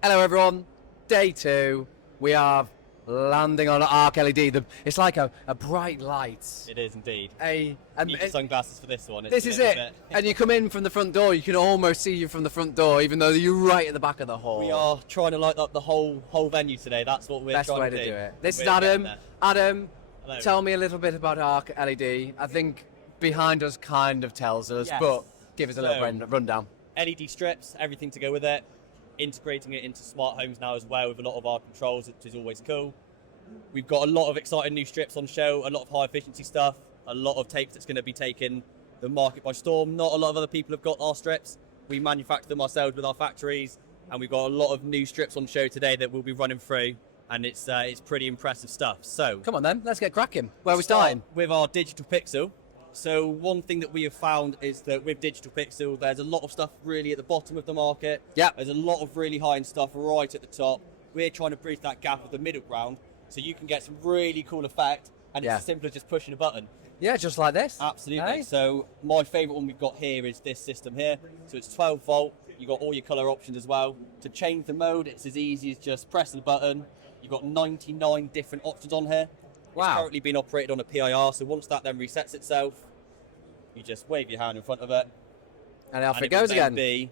Hello everyone, day 2. We are landing on ARCLED. It's like a bright light. It is indeed. You need your sunglasses for this one. This is it. And you come in from the front door, you can almost see you from the front door, even though you're right at the back of the hall. We are trying to light up the whole venue today. That's what we're Best trying way to do do. it. This is Adam. Adam, hello. Tell me a little bit about ARCLED. I think behind us kind of tells us, Yes. but give us a little rundown. LED strips, everything to go with it. Integrating it into smart homes now as well with a lot of our controls, which is always cool. We've got a lot of exciting new strips on show, a lot of high efficiency stuff, a lot of tapes that's going to be taking the market by storm. Not a lot of other people have got our strips. We manufacture them ourselves with our factories, and we've got a lot of new strips on show today that we'll be running through, and it's pretty impressive stuff. So come on then, let's get cracking. Where are we starting? With our digital pixel. So one thing that we have found is that with digital pixel, there's a lot of stuff really at the bottom of the market. Yeah. There's a lot of really high-end stuff right at the top. We're trying to bridge that gap of the middle ground, so you can get some really cool effect, and it's as simple as just pushing a button. Yeah, just like this. Absolutely. Hey? So my favourite one we've got here is this system here. So it's 12 volt. You've got all your colour options as well. To change the mode, it's as easy as just pressing the button. You've got 99 different options on here. Wow. It's currently being operated on a PIR, so once that then resets itself, you just wave your hand in front of it. And off it goes again.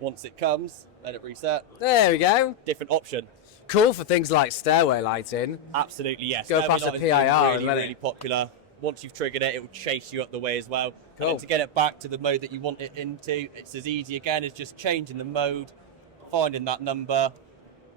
Once it comes, let it reset. There we go. Different option. Cool for things like stairway lighting. Absolutely, yes. Go past the PIR and let really popular. Once you've triggered it, it will chase you up the way as well. Cool. And then to get it back to the mode that you want it into, it's as easy again as just changing the mode, finding that number,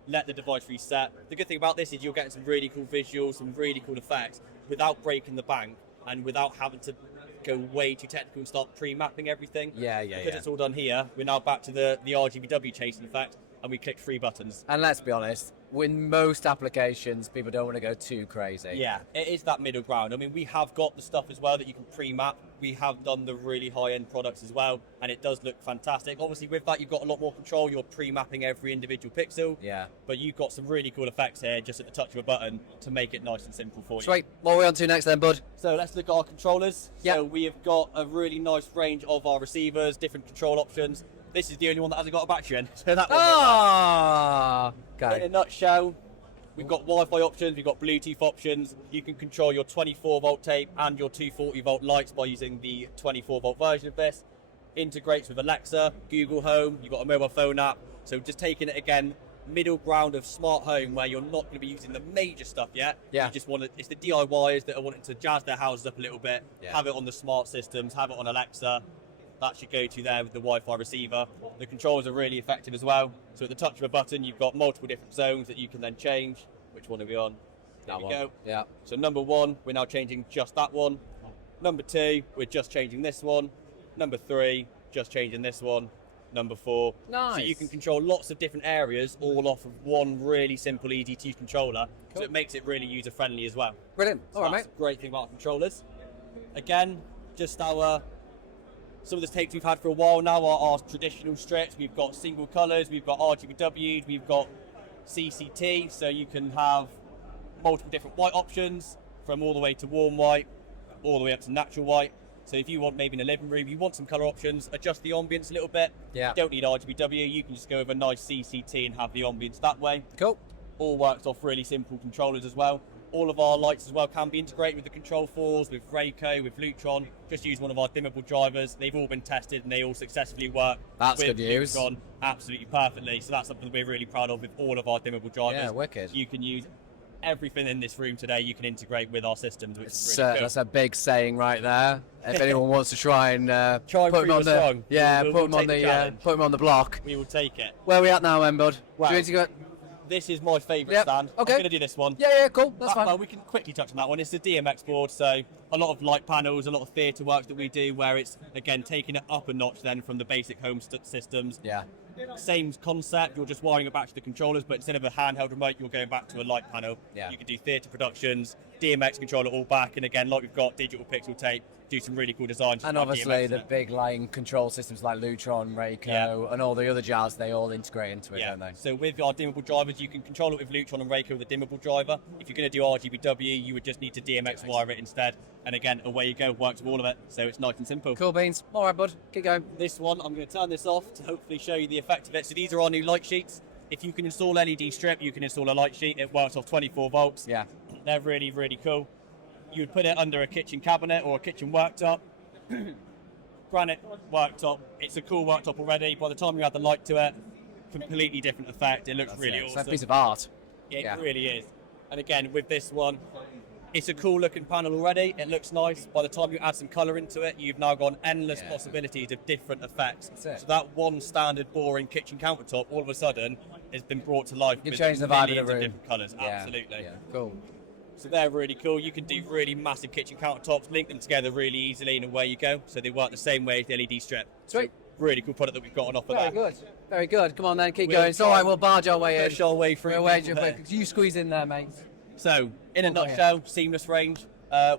let the device reset. The good thing about this is you're getting some really cool visuals, some really cool effects without breaking the bank and without having to go way too technical and start pre-mapping everything. Because it's all done here, we're now back to the RGBW chasing effect, and we click 3 buttons. And let's be honest, in most applications, people don't want to go too crazy. Yeah, it is that middle ground. I mean, we have got the stuff as well that you can pre-map. We have done the really high-end products as well, and it does look fantastic. Obviously, with that, you've got a lot more control. You're pre-mapping every individual pixel. Yeah. But you've got some really cool effects here just at the touch of a button to make it nice and simple for you. Sweet. What are we on to next then, bud? So let's look at our controllers. Yep. So we have got a really nice range of our receivers, different control options. This is the only one that hasn't got a battery in. So that one. In a nutshell, we've got Wi-Fi options, we've got Bluetooth options. You can control your 24 volt tape and your 240 volt lights by using the 24 volt version of this. Integrates with Alexa, Google Home, you've got a mobile phone app. So just taking it again, middle ground of smart home where you're not going to be using the major stuff yet. Yeah. You just want to, it's the DIYers that are wanting to jazz their houses up a little bit, have it on the smart systems, have it on Alexa. That should go to there with the Wi-Fi receiver. The controls are really effective as well. So at the touch of a button, you've got multiple different zones that you can then change. Which one are we on? There we go. Yeah. So number 1, we're now changing just that one. Number 2, we're just changing this one. Number 3, just changing this one. Number 4. Nice. So you can control lots of different areas all off of one really simple, easy to use controller. Cool. So it makes it really user friendly as well. Brilliant. So all right, that's mate. a great thing about our controllers. Again, just some of the tapes we've had for a while now are our traditional strips. We've got single colours, we've got RGBW, we've got CCT, so you can have multiple different white options from all the way to warm white, all the way up to natural white. So if you want maybe in a living room, you want some colour options, adjust the ambience a little bit. Yeah. You don't need RGBW, you can just go with a nice CCT and have the ambience that way. Cool. All works off really simple controllers as well. All of our lights as well can be integrated with the control fours, with Rayco, with Lutron. Just use one of our dimmable drivers. They've all been tested and they all successfully work. That's with good news. Lutron absolutely perfectly. So that's something we're really proud of with all of our dimmable drivers. Yeah, wicked. You can use everything in this room today. You can integrate with our systems, which is really cool. That's a big saying right there. If anyone wants to try and Try put him on the strong. put him on the block. We will take it. Where are we at now, then, bud? Wow. Do you need to go? This is my favourite stand. Okay. I'm going to do this one. Yeah, cool. That's fine. Well, we can quickly touch on that one. It's the DMX board, so a lot of light panels, a lot of theatre work that we do where it's, again, taking it up a notch then from the basic home systems. Yeah. Same concept, you're just wiring it back to the controllers, but instead of a handheld remote, you're going back to a light panel. Yeah. You can do theatre productions, DMX controller all back, and again, like we've got digital pixel tape, do some really cool designs. And obviously the big line control systems like Lutron, Rayco, and all the other jazz, they all integrate into it, don't they? So with our dimmable drivers, you can control it with Lutron and Rayco with a dimmable driver. If you're going to do RGBW, you would just need to DMX wire it instead. And again, away you go, works with all of it. So it's nice and simple. Cool beans. All right, bud. Keep going. This one, I'm going to turn this off to hopefully show you the effect of it. So these are our new light sheets. If you can install LED strip, you can install a light sheet. It works off 24 volts. Yeah. They're really, really cool. You would put it under a kitchen cabinet or a kitchen worktop. Granite worktop. It's a cool worktop already. By the time you add the light to it, completely different effect. It looks really awesome. It's a piece of art. It really is. And again, with this one, it's a cool looking panel already. It looks nice. By the time you add some colour into it, you've now got endless possibilities of different effects. So that one standard boring kitchen countertop, all of a sudden, has been brought to life. You've with changed the vibe of the room. Different colours. Absolutely. Yeah. Cool. So they're really cool. You can do really massive kitchen countertops, link them together really easily, and away you go. So they work the same way as the LED strip. Sweet. So really cool product that we've got on offer there. Very good. Very good. Come on then, keep going. It's all right, we'll barge our way in. Push our way through. You squeeze in there, mate. So, in a nutshell, seamless range.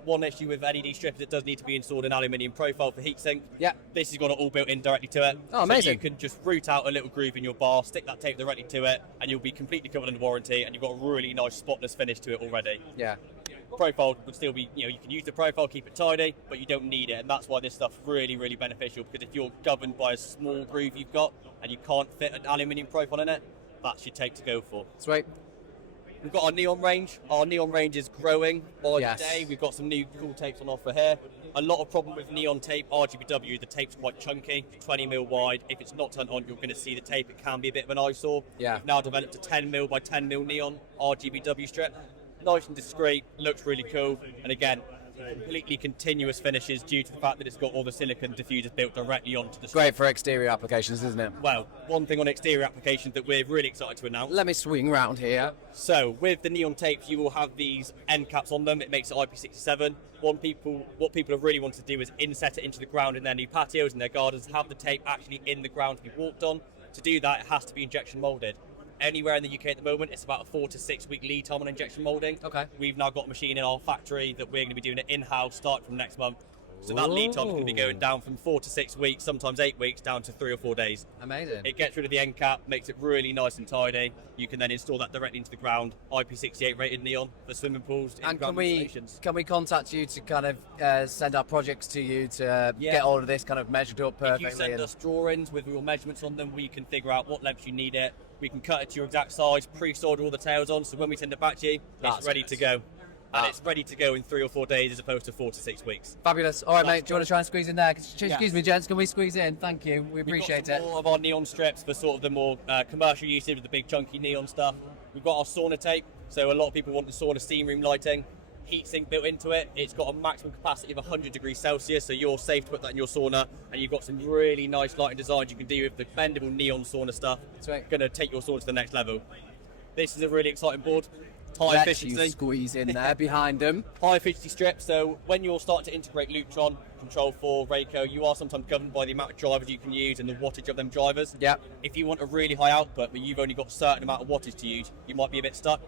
One issue with LED strip is it does need to be installed an aluminium profile for heatsink. Yeah. This has got it all built in directly to it. Oh, amazing. So you can just route out a little groove in your bar, stick that tape directly to it, and you'll be completely covered under warranty, and you've got a really nice spotless finish to it already. Yeah. Profile would still be, you can use the profile, keep it tidy, but you don't need it, and that's why this stuff's really, really beneficial, because if you're governed by a small groove you've got, and you can't fit an aluminium profile in it, that's your tape to go for. Sweet. We've got our neon range. Our neon range is growing by the Yes. day. We've got some new cool tapes on offer here. A lot of problem with neon tape, RGBW, the tape's quite chunky, 20mm wide. If it's not turned on, you're going to see the tape. It can be a bit of an eyesore. Yeah. We've now developed a 10mm by 10mm neon RGBW strip. Nice and discreet, looks really cool. And again, completely continuous finishes due to the fact that it's got all the silicon diffusers built directly onto the strip. Great for exterior applications, isn't it? Well, one thing on exterior applications that we're really excited to announce. Let me swing round here. So, with the neon tapes, you will have these end caps on them. It makes it IP67. What people have really wanted to do is inset it into the ground in their new patios and their gardens, have the tape actually in the ground to be walked on. To do that, it has to be injection molded. Anywhere in the UK at the moment, it's about a 4 to 6 week lead time on injection molding. Okay. We've now got a machine in our factory that we're going to be doing it in-house, start from next month. So that lead time is going to be going down from 4 to 6 weeks, sometimes 8 weeks, down to 3 or 4 days. Amazing. It gets rid of the end cap, makes it really nice and tidy. You can then install that directly into the ground. IP68 rated neon for swimming pools. And can we contact you to kind of send our projects to you to get all of this kind of measured up perfectly? If you send us drawings with your measurements on them, we can figure out what lengths you need it. We can cut it to your exact size, pre-solder all the tails on, so when we send it back to you, it's ready to go. And it's ready to go in 3 or 4 days as opposed to 4 to 6 weeks. Fabulous. All right, mate, do you want to try and squeeze in there? Excuse me, gents, can we squeeze in? Thank you. We appreciate it. More of our neon strips for sort of the more commercial usage with the big chunky neon stuff. We've got our sauna tape, so a lot of people want the sauna steam room lighting. Heatsink built into it. It's got a maximum capacity of 100 degrees Celsius, so you're safe to put that in your sauna. And you've got some really nice lighting designs you can do with the bendable neon sauna stuff. It's going to take your sauna to the next level. This is a really exciting board. High efficiency. You squeeze in there behind them. High efficiency strip. So when you're starting to integrate Lutron, Control 4, Rayco, you are sometimes governed by the amount of drivers you can use and the wattage of them drivers. Yeah. If you want a really high output, but you've only got a certain amount of wattage to use, you might be a bit stuck.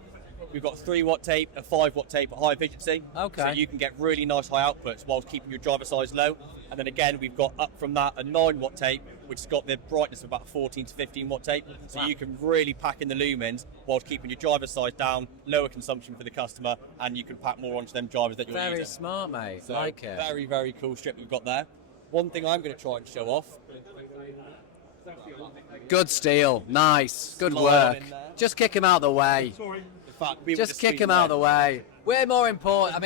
We've got 3-watt tape, a 5-watt tape at high efficiency. Okay. So you can get really nice high outputs whilst keeping your driver size low. And then again, we've got up from that a 9-watt tape, which has got the brightness of about 14 to 15-watt tape. So you can really pack in the lumens whilst keeping your driver size down, lower consumption for the customer, and you can pack more onto them drivers that you're using. Very smart, mate. So like it. Very, very cool strip we've got there. One thing I'm going to try and show off. Good steel. Nice. Good Slide work. in there. Just kick him out of the way. In fact, Just kick him out of the way. We're more important.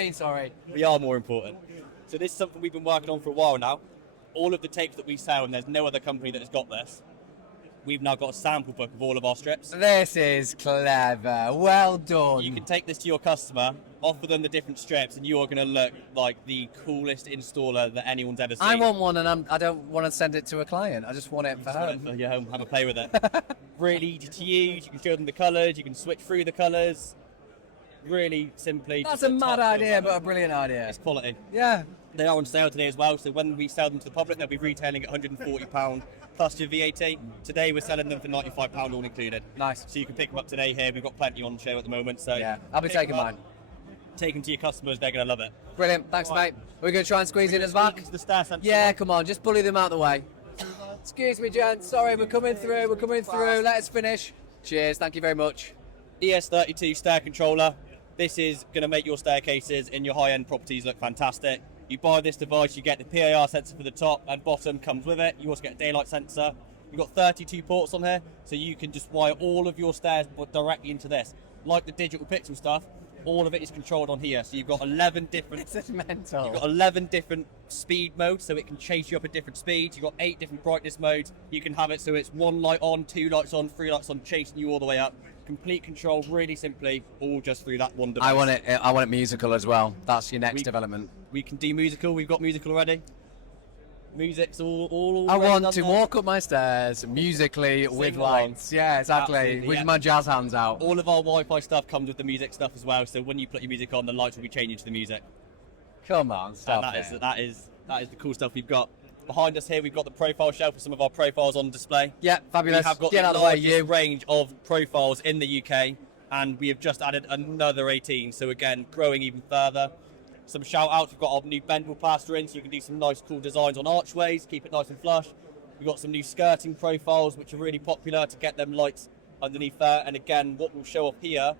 We are more important. So this is something we've been working on for a while now. All of the tapes that we sell, and there's no other company that has got this, we've now got a sample book of all of our strips. This is clever. Well done. You can take this to your customer, offer them the different strips, and you are going to look like the coolest installer that anyone's ever seen. I want one, and I don't want to send it to a client. I just want it for home. For your home, have a play with it. Really easy to use. You can show them the colours. You can switch through the colours. Really simply. That's a mad idea, but a brilliant idea. It's quality. Yeah. They are on sale today as well, so when we sell them to the public, they'll be retailing at £140 plus your VAT. Today we're selling them for £95 all included. Nice. So you can pick them up today here. We've got plenty on show at the moment. So yeah, I'll be taking mine. Take them to your customers, they're going to love it. Brilliant, thanks mate. We're going to try and squeeze in at the back. The Stair Controller. Yeah, come on, just bully them out of the way. Excuse me, gents. Sorry, we're coming through. Let us finish. Cheers, thank you very much. ES32 Stair Controller. This is going to make your staircases in your high-end properties look fantastic. You buy this device, you get the PIR sensor for the top and bottom comes with it. You also get a daylight sensor. You've got 32 ports on here, so you can just wire all of your stairs directly into this. Like the digital pixel stuff, all of it is controlled on here. So you've got 11 different. This is mental. You've got 11 different speed modes, so it can chase you up at different speeds. You've got 8 different brightness modes. You can have it so it's 1 light on, 2 lights on, 3 lights on, chasing you all the way up. Complete control, really simply, all just through that one device. I want it musical as well. That's your next development. We can do musical. We've got musical already. Music's all I want done to there. walk up my stairs musically with Sing along. lights. Yeah, exactly. Absolutely, With yeah. my jazz hands out. All of our Wi-Fi stuff comes with the music stuff as well. So when you put your music on, the lights will be changing to the music. Come on, stop And it. that is the cool stuff we've got. Behind us here, we've got the profile shelf with some of our profiles on display. Yeah, fabulous. We have got Get the out of the way, largest you. range of profiles in the UK, and we have just added another 18. So again, growing even further. Some shout outs, we've got our new bendable plastering, so you can do some nice cool designs on archways, keep it nice and flush. We've got some new skirting profiles, which are really popular to get them lights underneath there. And again, what we'll show off here,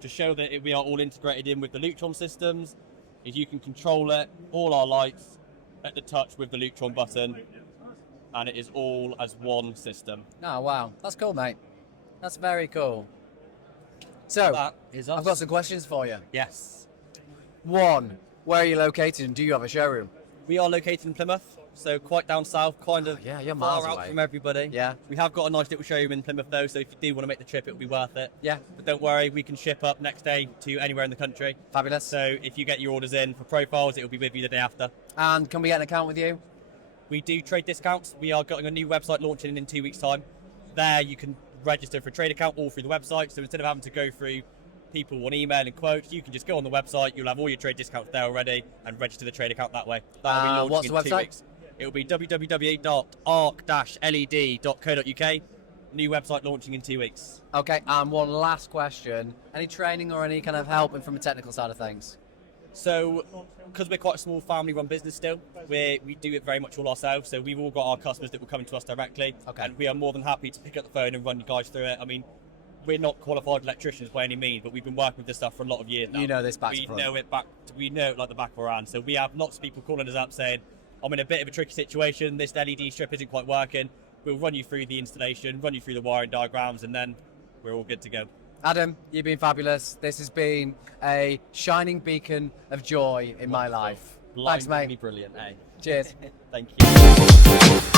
to show that we are all integrated in with the Lutron systems, is you can control it, all our lights, at the touch with the Lutron button, and it is all as one system. Oh, wow. That's cool, mate. That's very cool. So, That is us. I've got some questions for you. Yes. One, where are you located and do you have a showroom? We are located in Plymouth, so quite down south, kind of Yeah, you're far miles out away. from everybody. Yeah. We have got a nice little showroom in Plymouth though, so if you do want to make the trip, it'll be worth it. Yeah. But don't worry, we can ship up next day to anywhere in the country. Fabulous. So if you get your orders in for profiles, it'll be with you the day after. And can we get an account with you? We do trade discounts. We are getting a new website launching in 2 weeks' time. There you can register for a trade account all through the website. So instead of having to go through people on email and quotes, you can just go on the website. You'll have all your trade discounts there already and register the trade account that way. That'll be launching what's the in 2 website? weeks. It will be www.arc-led.co.uk. New website launching in 2 weeks. Okay, and one last question. Any training or any kind of help from a technical side of things? So, because we're quite a small family-run business still, we do it very much all ourselves. So we've all got our customers that will come to us directly, Okay. and we are more than happy to pick up the phone and run you guys through it. I mean, we're not qualified electricians by any means, but we've been working with this stuff for a lot of years now. You know this back to We front. know it we know it like the back of our hand. So we have lots of people calling us up saying, "I'm in a bit of a tricky situation. This LED strip isn't quite working." We'll run you through the installation, run you through the wiring diagrams, and then we're all good to go. Adam, you've been fabulous. This has been a shining beacon of joy in my life. Thanks, mate. Brilliant, eh? Cheers. Thank you.